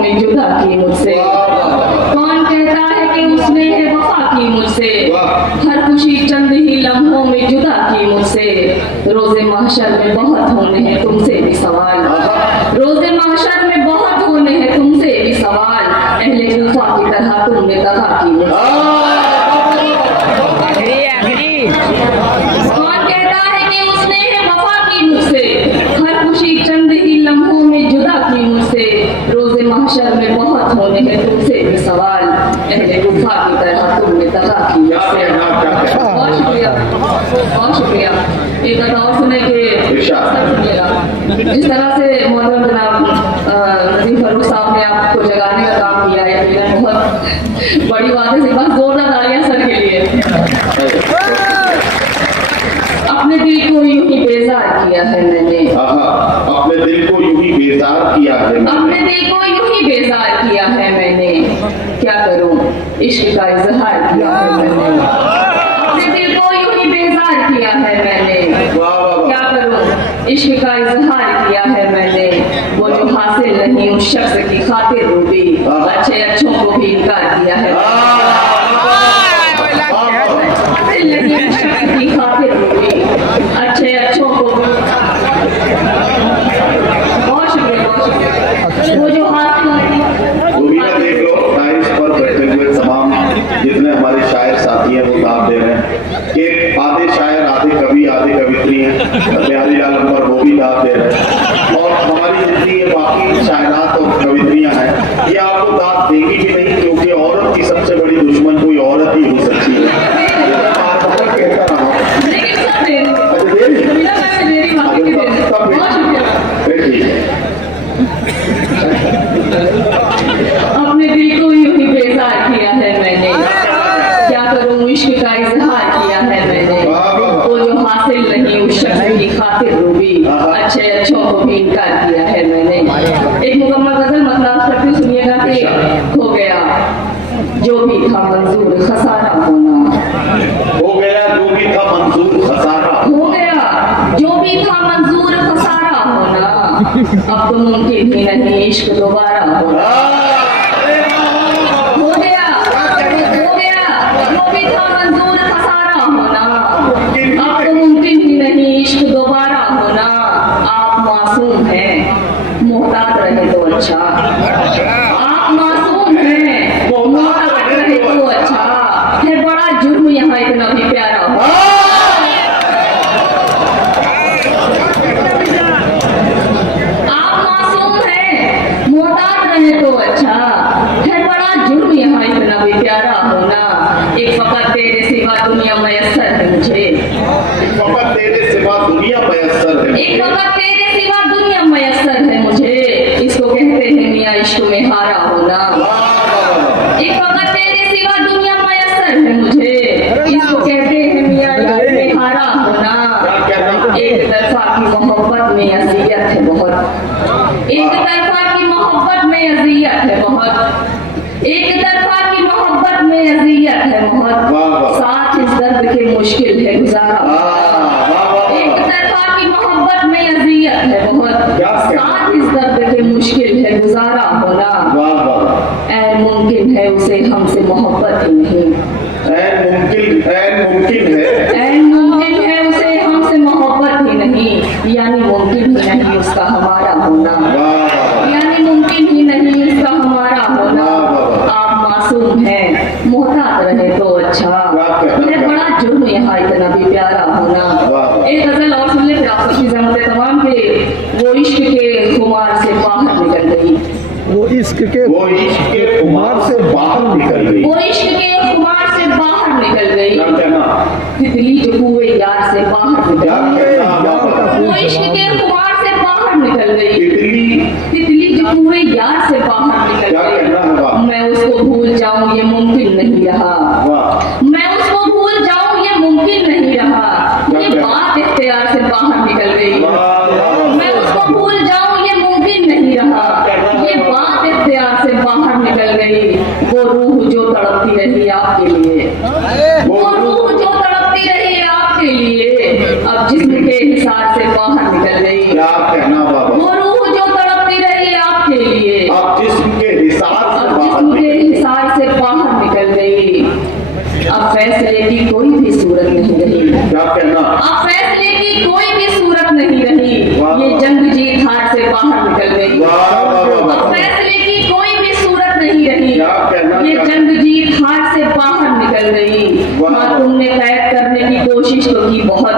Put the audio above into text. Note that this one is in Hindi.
में जुदा की मुझसे। कौन कहता है कि उसने है वफा की मुझसे, हर खुशी चंद ही लम्हों में जुदा की मुझसे। रोजे महशर में बहुत होने हैं तुमसे भी सवाल, रोजे महशर में बहुत होने हैं तुमसे भी सवाल। अहले कूफा की तरह तुमने दगा की मुझसे। कौन कहता है कि उसने है वफा की मुझसे, हर खुशी चंद ही लम्हों में जुदा की मुझसे। रोजे महशर में बहुत होने हैं तुमसे भी सवाल, अहले कूफा की तरह तुमने दगा की मुझसे। बहुत शुक्रिया, बहुत शुक्रिया। एक बात और सुने कि जिस तरह से मोहतरम जनाब नजीम फारूक साहब ने आपको जगाने का काम किया है, बहुत बड़ी बात है। बस जोरदार तालियां सर के लिए। अपने दिल को यूं ही बेजार किया है मैंने, अपने दिल को यूं ही बेजार किया है, अपने दिल को यूं ही बेजार किया है मैंने। क्या करूं इश्क का इजहार किया है मैंने, अपने दिल को यूं ही बेजार किया है मैंने। क्या करूं इश्क का इजहार किया है मैंने। वो जो हासिल नहीं उस शख्स की खातिर रूबी, अच्छे अच्छों को भी इनकार किया है। हासिल नहीं उस शख्स की खातिर रूबी, अच्छे अच्छों को। बहुत शुक्रिया, बहुत शुक्रिया। वो जो हासिल देख लो टाइम्स पर बैठे हुए तमाम जितने हमारे शायर साथी हैं वो दाव दे रहे हैं कि आधे शायर आधे कवि आधे कवित्री हैं, बिहारी लाल पर वो भी दाव दे रहे हैं। और हमारी जितनी ये बाकी शायरात और कवित्रियां हैं ये आपको दाव देंगी भी नहीं, क्योंकि औरत की सबसे बड़ी दुश्मन कोई औरत ही हो सकती है। कहता रहा अपने दिल को यूं ही बेजार किया है मैंने। क्या करूं इश्क का इजहार किया है मैंने। वो जो हासिल नहीं उस शख्स की खातिर रूबी, अच्छे अच्छों को भी इनकार किया है मैंने। एक मुकम्मल गजल मतलब करके सुनिएगा कि हो गया जो भी था मंजूर खसारा होना, हो गया जो भी था मंजूर खसारा, हो गया जो भी था मंजूर खसारा होना। अब तो मुमकिन ही नहीं इश्क दोबारा होना। हो गया जो भी था मंजूर खसारा होना। अब तो मुमकिन ही नहीं इश्क दोबारा होना। आप मासूम हैं मोहतात रहे तो अच्छा, आप मासूम हैं मोहतात रहे तो अच्छा। है बड़ा जुर्म यहाँ इतना भी प्यारा हो। आप मासूम हैं मोहतात रहे तो अच्छा, है बड़ा जुर्म यहाँ इतना भी प्यारा होना। एक फकत तेरे सिवा दुनिया मयस्सर है मुझे, फकत तेरे सिवा दुनिया मयस्सर है, एक फकत तेरे सिवा दुनिया मयस्सर है मुझे। इसको कहते हैं मियाँ इश्क में हारा होना। एक फकत तेरे सिवा दुनिया मयस्सर है मुझे, इसको कहते हैं मियाँ इश्क में हारा होना। एक तरफा की मोहब्बत में अज़ियत है बहुत, एक तरफा की मोहब्बत में अज़ियत है बहुत, एक तरफा की मोहब्बत में अज़ियत है बहुत। साथ इस दर्द के मुश्किल है गुजारा, एक तरफा की मोहब्बत में अज़ियत है बहुत, साथ इस दर्द के मुश्किल है गुजारा होना। ऐन मुमकिन है उसे हमसे मोहब्बत ही नहीं, ऐन मुमकिन है, ऐन मुमकिन है उसे हमसे मोहब्बत ही नहीं। यानी मुमकिन ही नहीं उसका हमारा होना, यानी मुमकिन ही नहीं उसका हमारा होना। आप मासूम हैं मोहतात रहे तो अच्छा, है बड़ा जुर्म यहाँ इतना भी प्यारा होना। एक गजल और सुन ले फिर आप सबकी ज़हमत तमाम के। वो इश्क के खुमार से बाहर निकल गई, वो इश्क के खुमार से बाहर निकल गई, वो इश्क के खुमार से बाहर निकल गई। तितली जो कुएं यार से बाहर निकल गई, वो इश्क के खुमार से बाहर निकल गई। तितली जो कुएं यार से बाहर निकल गई। मैं उसको भूल जाऊं ये मुमकिन नहीं रहा, मैं उसको भूल जाऊं ये मुमकिन नहीं रहा। ये बात इख्तियार से बाहर निकल गई। मैं उसको भूल जाऊं ये मुमकिन नहीं रहा, ये बात इख्तियार से बाहर निकल गई। वो रूह जो तड़पती रही आपके लिए, वो रूह जो तड़पती रही आपके लिए, अब जिस्म के हिसार से बाहर निकल गई। क्या कहना बाबा, वो रूह जो तड़पती रही आपके लिए, अब जिस्म के बाहर निकल गई। वाह, वाह, वाह, वाह। अब फैसले की कोई भी सूरत नहीं रही। क्या कहना ये चाहते- जंग जीत हाथ से बाहर निकल गई। वाह। हाँ, तुमने कैद करने की कोशिश तो की बहुत,